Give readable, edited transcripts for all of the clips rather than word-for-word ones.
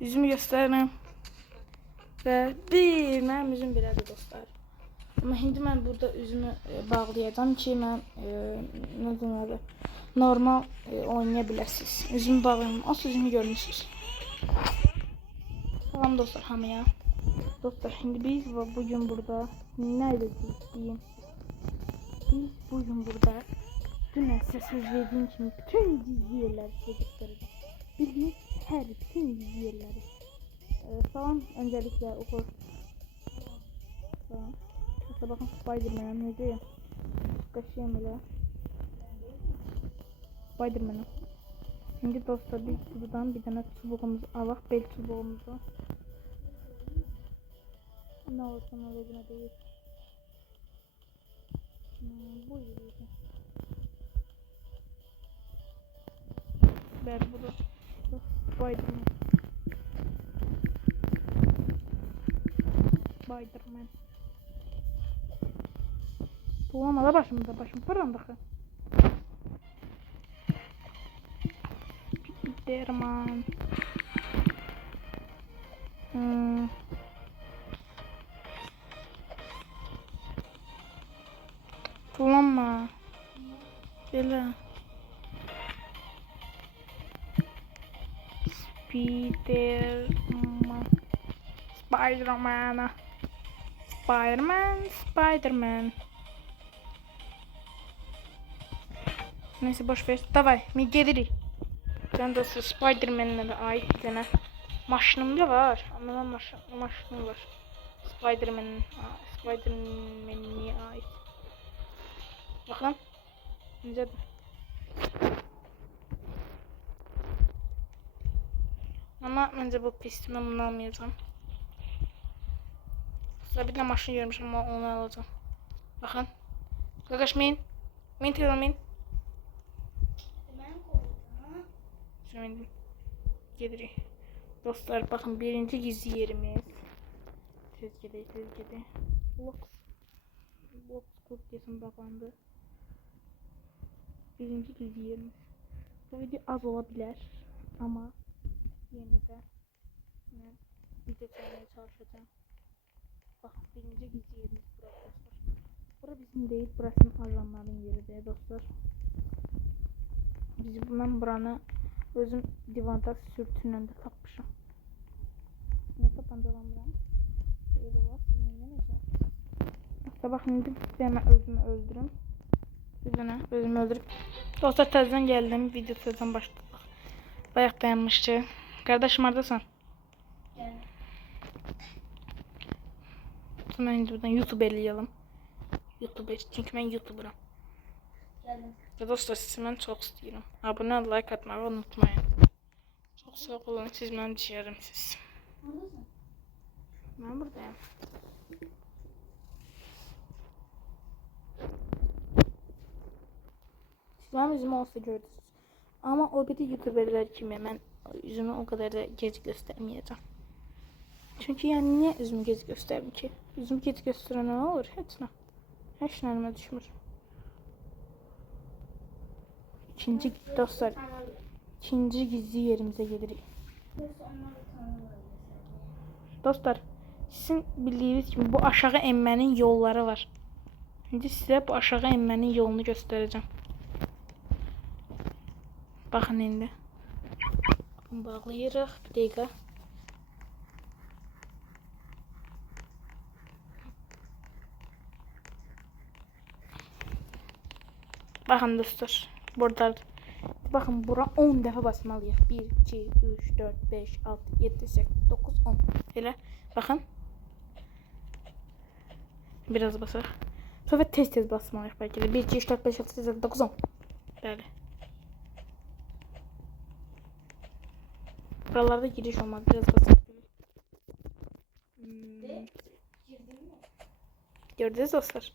Üzümü göstərirəm. Və bir mənim üzüm belədir dostlar. Amma indi mən burada üzümü bağlayacağım ki, mən nə deməli normal oynaya biləsiniz. Üzümü bağlayım. Az üzümü görmüsünüz. Salam dostlar hamıya. Dostlar şimdi biz bugün burada ne edeceğiz? Biz bugün burada dün size söz verdiğim için bütün gizli yerleri size göstereceğim. Bildiğiniz her bütün gizli yerleri. Salam öncelikle okur. Salam. Mesela bakın Spiderman'ım ne diyor? Kaşıyım öyle. Spiderman'ım. Şimdi dostlar biz buradan bir tane çubuğumuzu alaq, bel çubuğumuzu. Ne olsun o vedine değil. Bu iyi. Ver bunu. Spiderman. Spiderman. Tuğlamalı başımda başım fırlandığı. Spiderman. Tuğlama. Böyle. Spiderman. Spiderman. Spiderman. Spiderman. Neyse boş ver. Davay. Mi gelirik. Ben de Spiderman'e ait bir tane maşınım da var. Ama maşınım var. Spiderman'e ait. Bakın. Güzel. Ama bence bu pis. Ben bunu almayacağım. Sıra bir tane maşın görmüşüm ama onu alacağım. Bakın. Arkadaşmayın. Min tıklamayın. Şimdi gelirik. Dostlar bakın birinci gizli yerimiz. Tezgede. Box kurtiyasın bağlandı. Birinci gizli yerimiz. Bu video az olabilir ama yine de video çekmeye çalışacağım. Bakın birinci gizli yerimiz burası dostlar. Bura bizim değil, burasının ajanların yeridir dostlar. Biz bundan buranı özüm divanda sürtünəndə tapmışam. Ne tapandı lan buram? Eyvallah, sizin neyəcək? Sabah indi ben özümü öldürüm. Sizə özümü öldürüp. Dostlar təzədən geldim, video təzədən başladık. Bayaq dayanmışdı. Kardeşim haradasan? Geldim. Sonra indi buradan YouTube eləyəlim. Çünkü ben YouTuber'ım. Geldim. Ve dostlar sizi ben çok istiyorum. Abone ol, like atmayı unutmayın. Çok sağ olun, siz benim ciğerimsiz. Neredesin? Ben buradayım. Siz benim yüzümü olsa gördünüz. Ama o bir de YouTuber'lar kimi ben yüzümü o kadar da gec göstermeyeceğim. Çünkü yani niye yüzümü gec göstereyim ki? Yüzümü gec gösteren ne olur? Hiç ne? Hiç elime düşmür. İkinci dostlar, ikinci gizli yerimize gelirik. Dostlar, sizin bildiğiniz gibi bu aşağı enmənin yolları var. Şimdi size bu aşağı enmənin yolunu göstereceğim. Bakın indi. Bağlayırıq bir dəqiqə. Bakın dostlar, burada bakın bura 10 dəfə basmalıyıq. 1 2 3 4 5 6 7 8 9 10. Elə bakın. Biraz basaq. Sonra tez basmalıyıq belki de. 1 2 3 4 5 6 7 9 10. Bəli. Buralarda giriş olmaz. Biraz basaq. Gördünüz dostlar.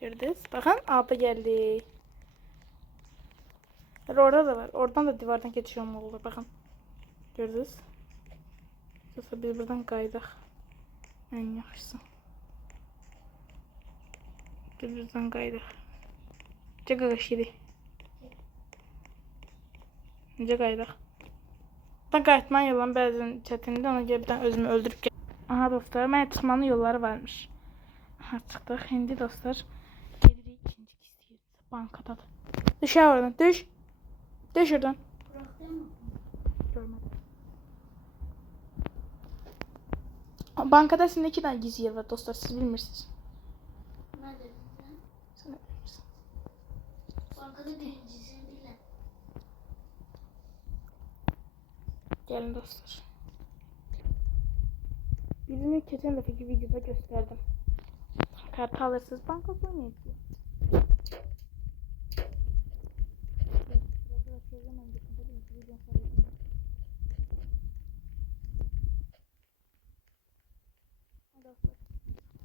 Gördünüz. Bakın alta geldi. Orada da var. Oradan da divardan geçiş olmalı olur. Bakın. Gördünüz. Sonra biz buradan qaydaq. En yaxşısı. Biz buradan qaydaq. Necə qaqaş yedi. Necə qaydaq. Da qayıtma yollan bəzən çətindir. Ona görə birdən özümü öldürüb gəl. Aha dostlar, mənə çıxmanın yolları varmış. Aha çıxdıq. İndi dostlar gedirik ikinci gizli bankadadır. Düş oradan, düş. Düş oradan. Görmədim. Bankada aslında 2 tane gizli yer var dostlar, siz bilmirsiniz. Nerede? Sen de bilmirsin. Bankada birincisini bilen. Gelin dostlar. Birini geçen defeki videoda gösterdim. Kartı alırsınız, banka oynayın diyor.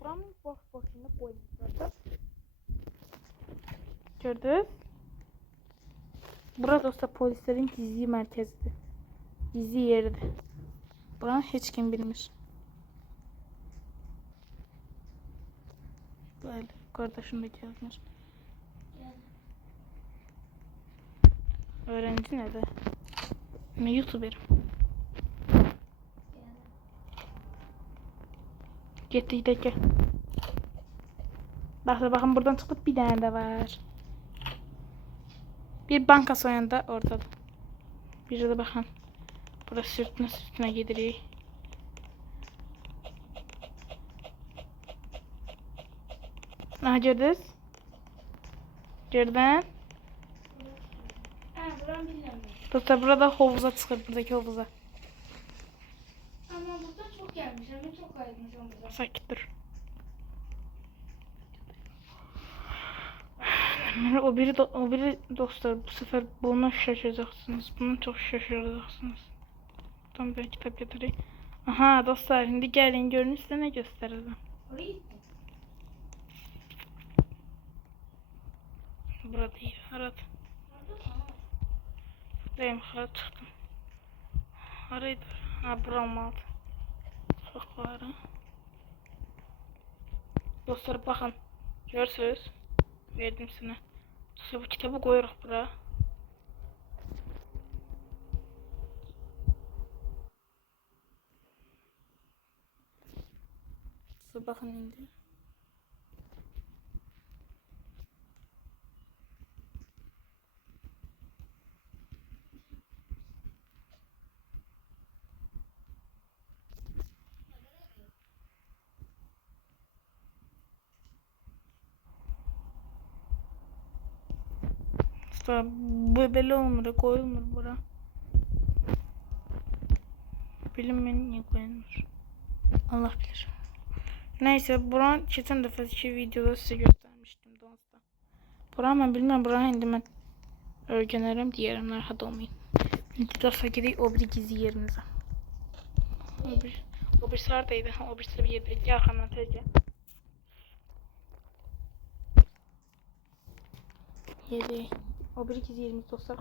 Buranın boş-boşluğunu koymuşlar. Gördünüz? Burada dostlar polislerin gizli merkezidir. Gizli yeridir. Buranı hiç kim bilmir. Böyle kardeşimdeki yazmış. Öğrenci nerede? Ben YouTuber'ım. Gittik de gel. Bakın buradan çıkıp bir tane de var. Bir banka soyanda ortada. Bir de bakın. Burası sürtüne gidiyor. Aha gördünüz? Gördün? Buram bilmiyorum. Dostlar burada havuza çıkır, buradaki havuza. Ama burada çok gelmiş ama çok kaymış burada. Sakin dur. O biri dostlar bu sefer buna şaşıracaksınız. Buna çok şaşıracaksınız. Tam bir kitap getireyim. Aha dostlar şimdi gelin görün size ne göstereceğim. Burada değil. Arad. Buradayım. Arad çıktım. Araydı. Ha buram aldı. Çok var. Dostlar bakın. Görürsünüz. Verdim sana. Dostlar bu kitabı koyuyoruz buraya. Dostlar bakın indi. Bu böyle olmur, koyulmur bura. Bilinmeyen niye koyulmur. Allah bilir. Neyse buran geçen defaki videoda size göstermiştim dostlar. Buran ben bilmem, buran indi ben öğrenirim diyelim, rahat olmayın. Şimdi dostlar gidelim o bir gizli yerimize. O bir sardaydı, o bir bir yerdeydi. Gel hemen tezgah. Yedi. O bir gizli yerimiz dostlar.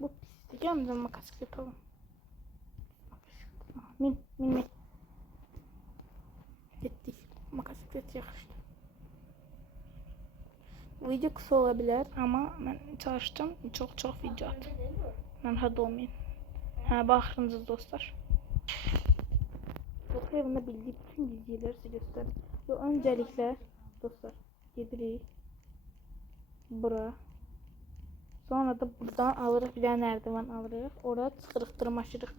Bu pislik. Gelmeden makas yapalım. Min. Gittik. Makas yakıştı. Video kısa olabilir ama ben çalıştım. Çok video attım. Ben hadi olmayayım. Ha bakınız dostlar. Dostlar evimde bildiği bütün gizlileri size göstereyim. Ve öncelikle dostlar gedirik. Bura. Sonra da buradan alırıq, bir tane merdiven alırıq. Orada çıxırıq, dırmaşırıq.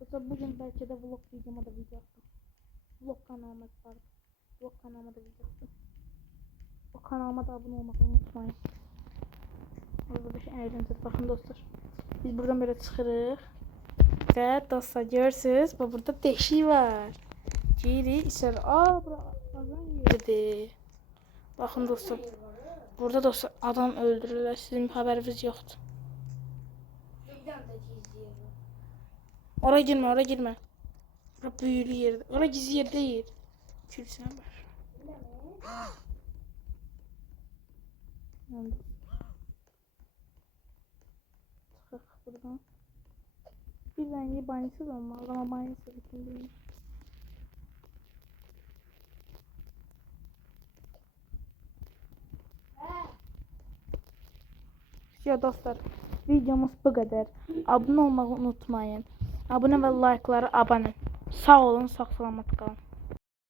Dostlar bugün belki de vlog videoma da video attım. Vlog kanalıma var. Vlog kanalıma da video attım. O kanalıma da abone olmayı unutmayın. Burada şey eğlenceli. Bakın dostlar. Biz buradan böyle çıxırıq. Və dostlar görürsünüz. Burada deşik var. Giyirik içeri. Bura azan yeridir. Bakın dostlar. Burada dostlar adam öldürürlər. Sizin haberiniz yoktu. Oraya girme. Oraya büyülü yer. Oraya gizli yer değil. Külsene var. Çıkak buradan. Bir rengi banysız olmalı ama banysız kim bilmiyor. Ya dostlar, videomuz bu kadar. Abone olmayı unutmayın. Abone ve like'ları abanın. Sağ olun, sağ salamat qalın.